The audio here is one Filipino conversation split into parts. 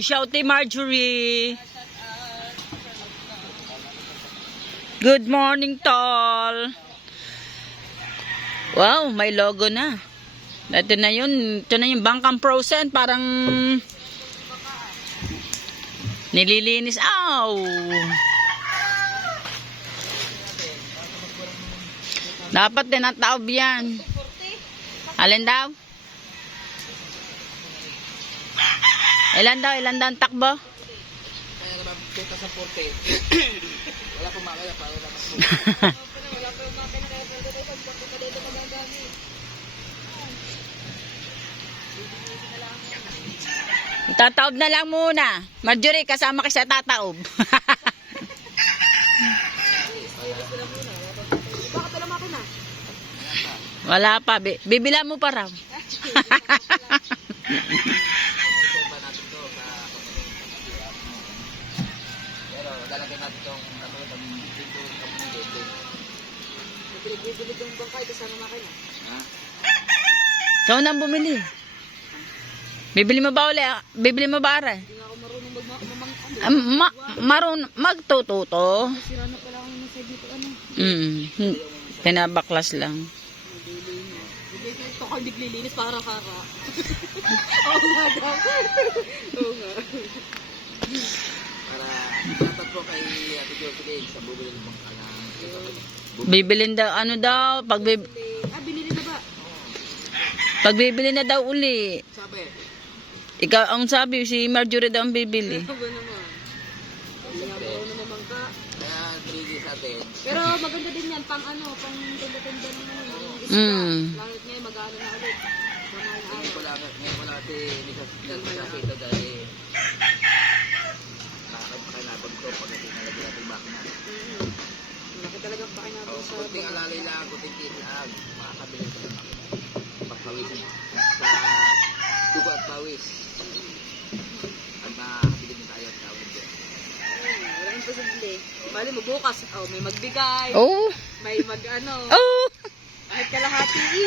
Shouty Marjorie. Good morning, tol. Wow, may logo na. Ito na yun. Ito na yung Bangkang Frozen. Parang nililinis. Ow! Dapat din ang taob yan. Alin daw? Ilan daw ang takbo? Wala pong makaya para dapat po. Wala pong makaya kaya tataob na lang muna. Marjorie, kasama ka sa tataob. Bakit alam ako na? Wala pa. Bibila mo pa raw. Pero lalagyan natin itong pintuan ng pinto. Bibili yung bangkay kasama makina. Ha? Ikaw nang bumili. Bibili mo ba uli? Bibili mo ba ara? Hindi nga ako marunong Magtututo. Sira na pala ako nasa dito ano. Pinabaklas lang. Ito ko naglilinis para kara. Oo nga daw. Oo nga. Para dapat po kay Ate Jocelyn sa bubili ng bangka na. Bibilin daw, ano daw, Binili na ba? pagbibili na daw uli. Sabi. Ikaw ang sabi, si Marjorie daw ang bibili. Ano ba naman? Hindi nga marunong mamangka. Kaya 3D sa atin. Pero maganda din yan, pang ano, pang tenda-tenda naman. Langit ngayon, mag-ano na ulit. Ngayon ko lang kasi hindi sa ito dahil nakakapagpakinabag ko pag nalagyan natin bakina. Malaki talagang pakinabag sa... Kunting alalay lang, kunting kitaan, makakabili ko ng bakina. Pagpawisin sa dugo at pawis. At makakabili din tayo at tawag din. Wala nang posible. Bali mo bukas, may magbigay, may mag-ano, kahit kalahati.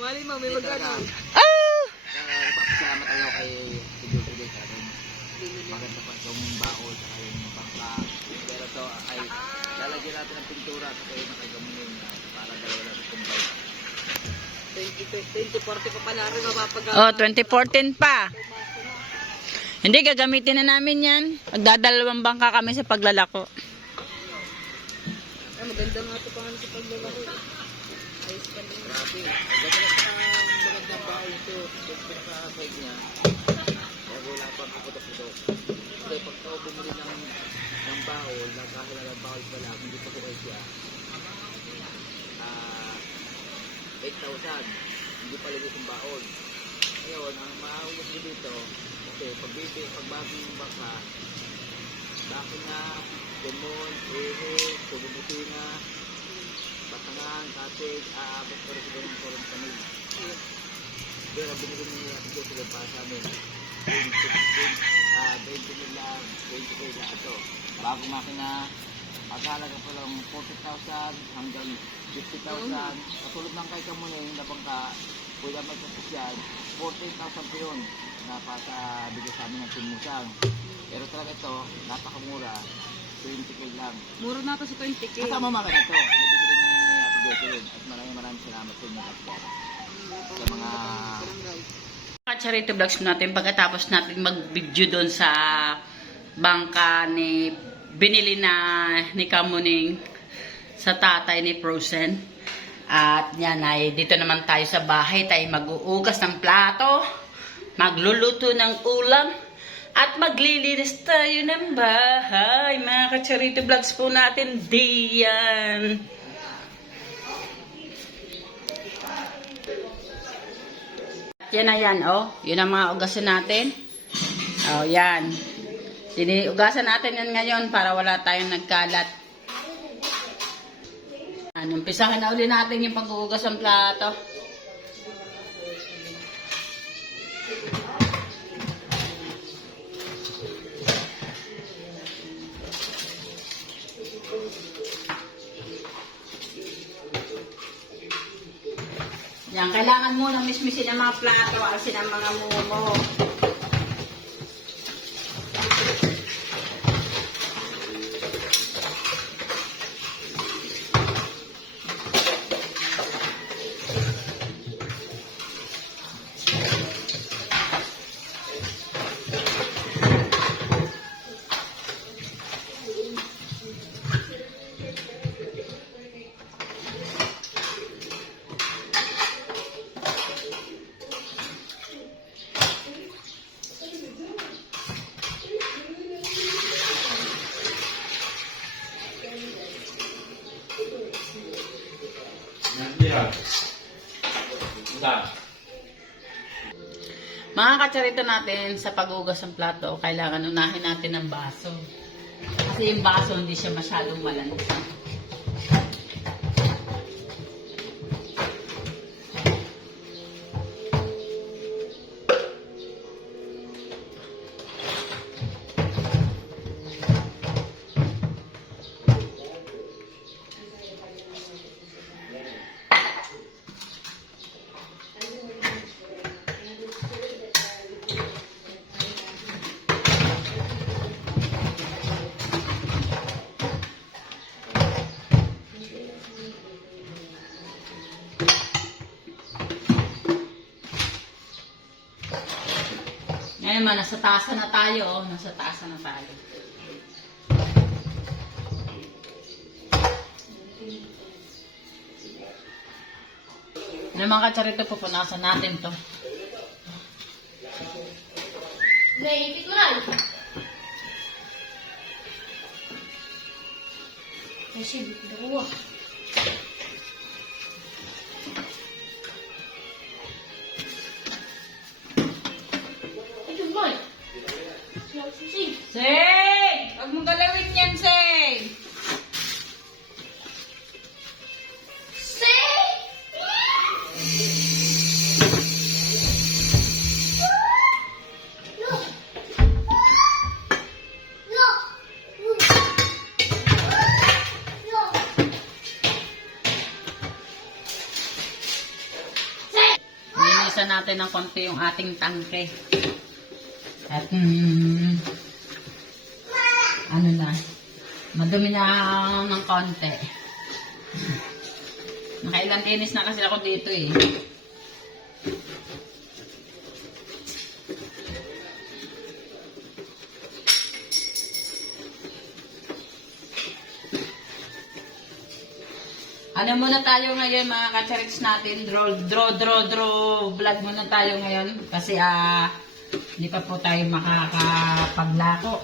Mali mo, may mag-ano. Nagpapasalamat tayo kay Sigurdo sa atin. Maganda pa itong bakol sa kayong bangka. Pero ito ay lalagyan natin ng pintura at kayo na kayo gamunin para dalawa natin itong bike. 2040 pa pala rin mapapagawa. 2014 pa. Hindi, gagamitin na namin yan. Magdadalawang bangka kami sa paglalako. Maganda nga ito pang sa paglalako. Ayos ka din. Grabe. Magandang bahay ito. Ito pinaka-side niya. Kaya wala pang kaputok ito. Kasi pag ito bumili ng baol, nagkahila ng baol pala, hindi pa ko kayo siya. 8,000. Hindi pa lagos yung baol. Ngayon, ang mahugas ko dito, kasi pagbagong yung baka, bakit na, lemon, ehe, tububuti na, batangan, katig, aabot pa rin siguro ng 40 mil. Pero binigyan niya ito sila pa sa amin. 20 mil lang, 20 mil lang ito. Bagong makina, pagkalaga pa lang 40,000 hanggang 50,000. Katulad ng kay Kamuning na bangka, pwede may kapos yan, 14,000 po yun. Napakabigay sa amin ng timusang. Pero talaga ito, napakamura, 20k lang. Mura na ito sa 20k. Kasama makina ito. Nabigyan ni Ate Jocelyn. At maraming salamat sa inyo sa mga Charity vlogs natin pagkatapos natin mag-video doon sa bangka ni binili na ni Kamuning sa tatay ni Frozen. At yan ay dito naman tayo sa bahay, tayo mag-uugas ng plato, magluluto ng ulam, at maglilinis tayo ng bahay. Mga ka-charity vlogs po natin diyan. Yan na yan, yun ang mga ugasan natin. Yan. Ugasan natin yan ngayon para wala tayong nagkalat. Umpisahan na uli natin yung pag-uugas ng plato. Yan, kailangan mo nang mismisin ang mga plato, alsin ang mga mumo. Mga katsarito natin, sa paghugas ng plato, kailangan unahin natin ang baso. Kasi yung baso hindi siya masyadong malansa. Ngayon man, nasa tasa na tayo. Oh. Nasa tasa na tayo. Ano mga katsarito, pupunasan natin to. Naipit ko lang. Kasi dalawa. Ito mo. Sing. Sing! Huwag mong galawin yan, Sing! Sing! No. No. No. Linisan natin ng konti yung ating tangke. At ano na, madumi na ng konti. Nakailang linis na kasi ako dito eh. Ano muna tayo ngayon mga katsarits natin, draw vlog muna tayo ngayon kasi hindi pa po tayo makakapaglako.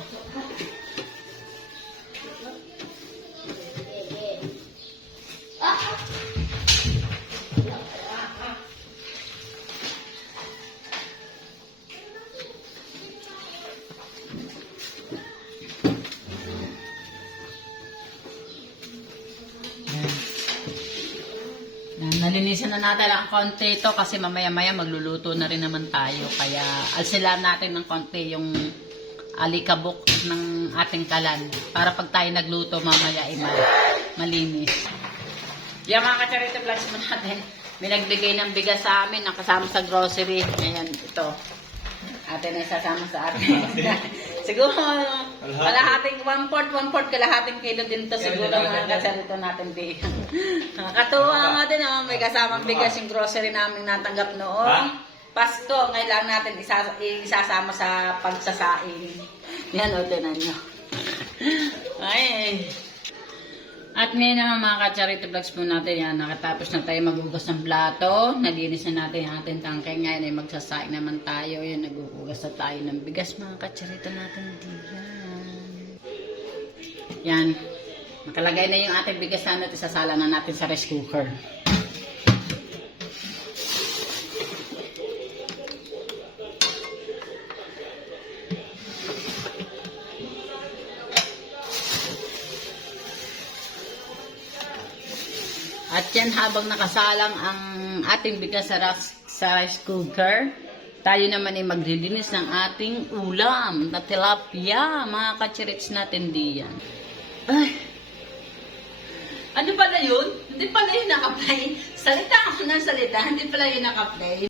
Nalinisan na natin ang konti ito kasi mamaya-maya magluluto na rin naman tayo. Kaya alsilan natin ng konti yung alikabok ng ating kalan para pag tayo nagluto mamaya ay malinis. Yung mga ka-charity vlogs mo natin, may nagbigay ng bigas sa amin na kasama sa grocery. Ayan, ito. Atin na isasama sa atin. Siguro, kalahating 1/4 kalahating kilo din to siguro mga kasarito natin di. Nakakatuwa nga din naman may kasamang bigas yung grocery namin natanggap noon. Pasko, ngayon lang natin isasama sa pagsasaing. Yan o, tinan nyo. Ay. At ngayon naman mga ka-charity vlogs po natin, yan, nakatapos na tayo maghugas ng plato. Nalinis na natin yung ating tangkay. Ngayon ay magsasaing naman tayo. Yan, naghuhugas na tayo ng bigas mga ka-charity natin. Yan. Nakalagay na yung ating bigas na natin. Sasala na natin sa rice cooker. At yan, habang nakasalang ang ating bigas sa rice cooker, tayo naman ay maglilinis ng ating ulam na tilapia, mga kachirits natin diyan. Ay, ano pala yun? Hindi pala yun naka-apply sa Salita ako ng salita, hindi pala yun naka-play.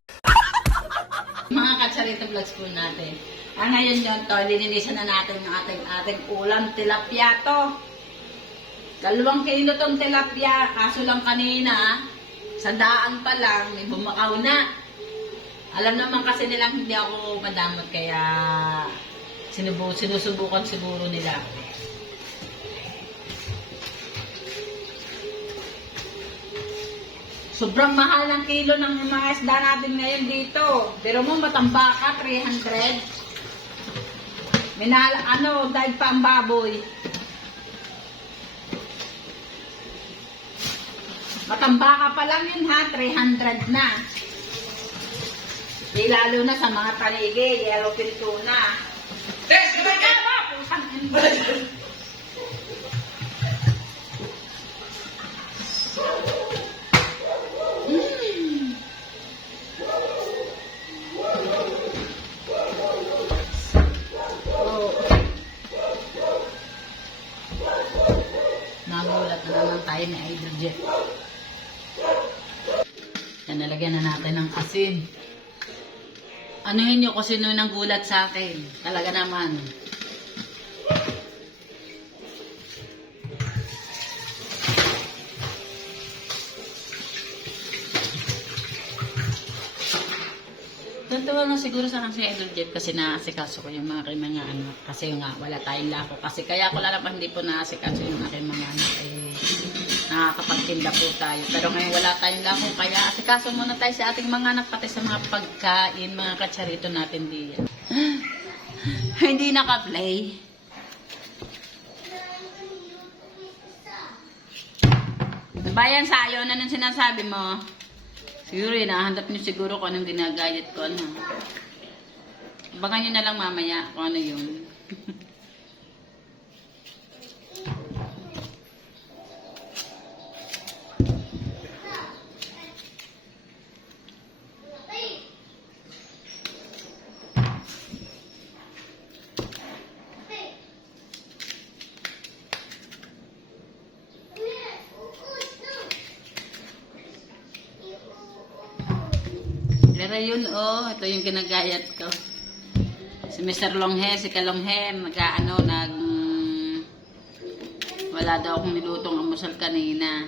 Mga Katsarito Vlogs po natin. Ngayon yun to, lininisan na natin yung ating ulam, tilapia to. 2 kilo tong tilapia, kaso lang kanina, sa daan pa lang, may bumakaw na. Alam naman kasi nilang hindi ako madamot, kaya sinusubukan siguro nila. Sobrang mahal ng kilo ng mga isda natin ngayon dito. Pero mo, matambaka, 300. Dahil pa ang baboy. Matambaka pa lang yun ha, 300 na. Di lalo na sa mga panigi, yellowfin tuna. Nagulat na naman tayo ni Idol Jet. Yan, nalagyan na natin ng asin. Anuhin nyo kung sino nang gulat sa akin. Talaga naman. Natuwa na siguro sa akin si Idol Jet kasi naasikaso ko yung mga aking mga anak. Kasi nga, wala tayong lako. Kasi kaya ko lalaman hindi po naasikaso yung aking mga anak. Nakakapagtinda po tayo. Pero ngayon wala tayong lako. Kaya asikaso muna tayo sa ating mga anak. Pati sa mga pagkain, mga katsarito natin diyan. Hindi naka-play. Bayan sayo na nang sinasabi mo. Siguro hinahanap niyo siguro kung anong ginagayat ko. Ano. Abangan nyo na lang mamaya kung ano yun. Pero yun, ito yung ginagayat ko. Si Mr. Longhe, si Kalonghe, wala daw akong nilutong amusal kanina.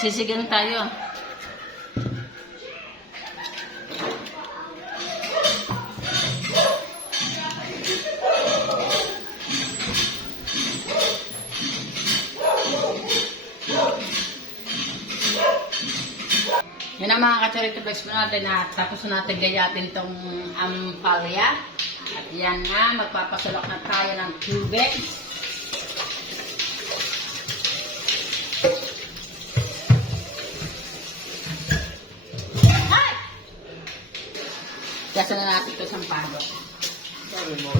Sisigang tayo. Yan ang mga katsarito vlogs po natin na tapos natin gayatin tong ampalya. At yan nga, magpapasulok na tayo ng tubig. Gasa na natin ito sa palo. Sabi mo.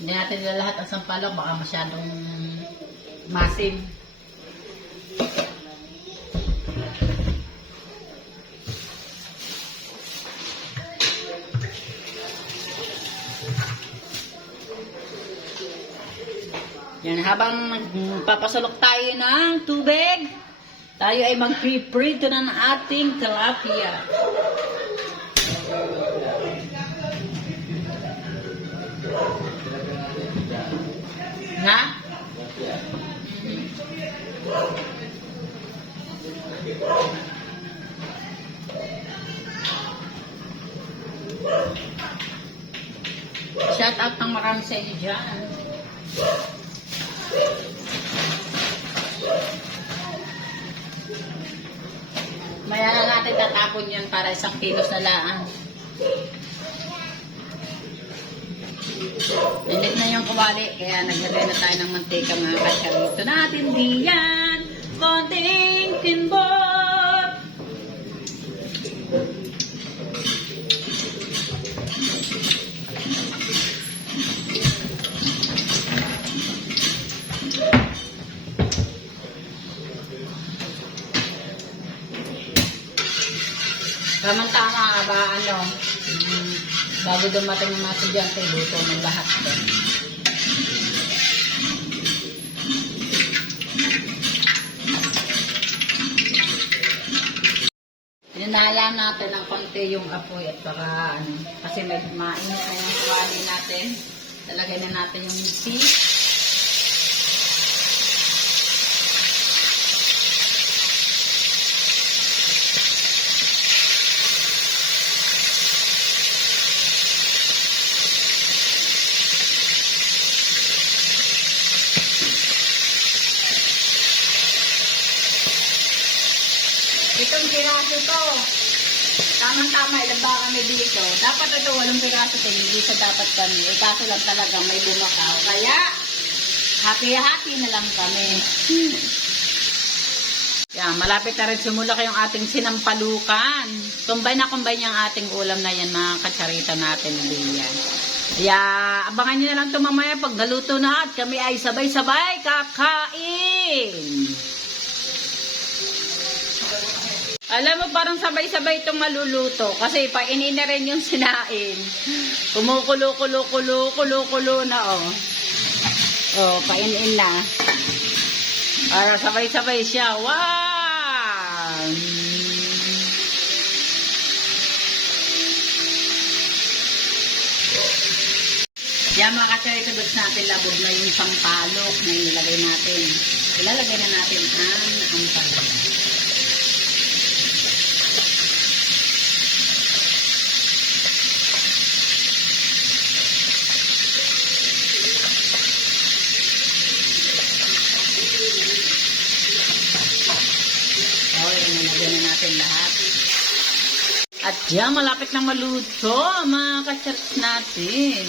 Hindi natin lahat ang sampalok, baka masyadong masim. Yan, habang magpapasulok tayo ng tubig, tayo ay mag-pre-prito ng ating tilapia. Shout out ng marami sa inyo dyan. Maya na natin tatapon yan para isang kilos na laan. Init na yung kawali, kaya naglagay na tayo ng mantika mga kasyarito natin. Diyan, konting timbot. Tama-tama ba bago dumating ng mga estudyante, luto ng lahat to. Hinayaan natin ng konti yung apoy at baka kasi mainit na yung kawali natin. Talagay na natin yung fish. Itong piraso to, tamang-tama, ilan ba kami dito? Dapat ito, 8 piraso ito, hindi sa dapat kami. Kaso lang talaga may bumakaw. Kaya, happy-happy na lang kami. Yan, malapit na rin sumulak yung ating sinampalukan. Kumbay yung ating ulam na yan, mga katsarita natin. Yan. Kaya, abangan nyo na lang ito mamaya pag naluto na at kami ay sabay-sabay kakain. Alam mo, parang sabay-sabay itong maluluto. Kasi painin na rin yung sinain. Kumukulo-kulo na, oh. Oh, painin na. Para sabay-sabay siya. Wow! Yan, mga katsaritulogs natin, labog na yung sampalok na inilagay natin. Ilalagay na natin ang ampalok. Lahat. At yan, malapit na maluto mga ka-church natin.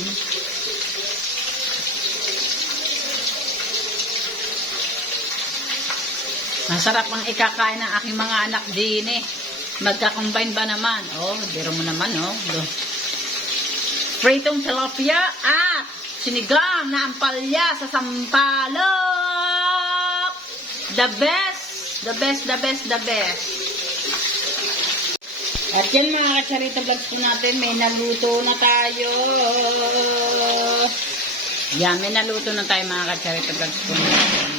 Masarap ang ikakain ng aking mga anak din eh. Magka-combine ba naman? Oh, biro mo naman, oh. Pritong tilapia at sinigang na ampalya sa sampalok. The best. The best. At yan mga katsarita vlogs po natin, may naluto na tayo. Yan, may naluto na tayo mga katsarita vlogs po natin.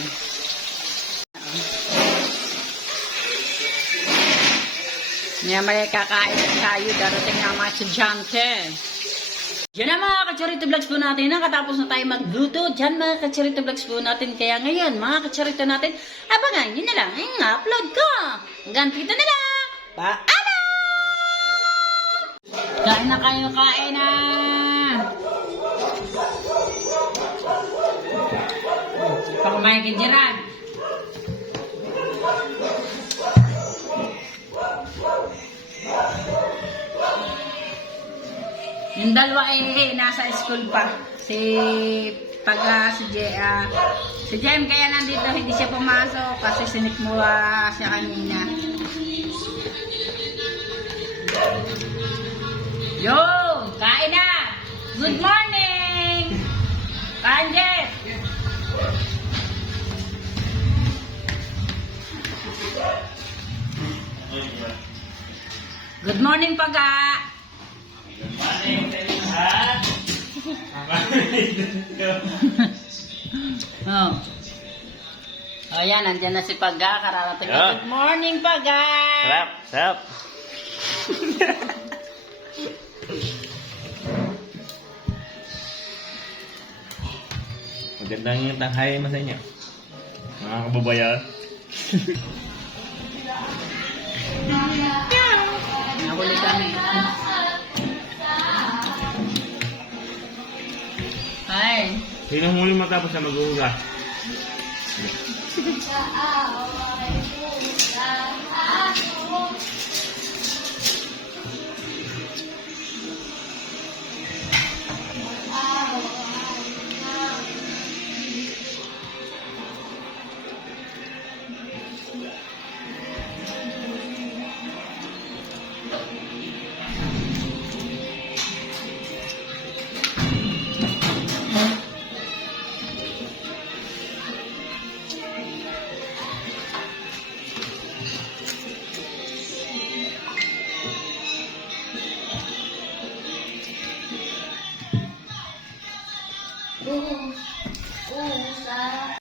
Yan, may kakain tayo, darating na ang mga estudyante. Yan na mga katsarita vlogs po natin, nakatapos na tayo magluto. Yan mga katsarita vlogs po natin, kaya ngayon mga katsarita natin, abangan nyo na lang ang upload ko. Hanggang dito na lang. Paalam! Kain na kayo, kain na! Pakumain ka, Gerard. Yung dalawa ay nasa school pa. Si Jem kaya nandito, hindi siya pumasok kasi sinikmura siya kanina. Yo, kain na! Good morning! Kain, Jeff! Good morning, Paga! Good morning, Telihat! Oh. Oh, yan, nandiyan na si Paga. Kararating na. Good morning, Paga! Sarap! Magandang tanghali mo sa inyo, mga kababayan. Nahuli kami. Sino huli matapos na maghuhugas? Kaaway mo sa ako.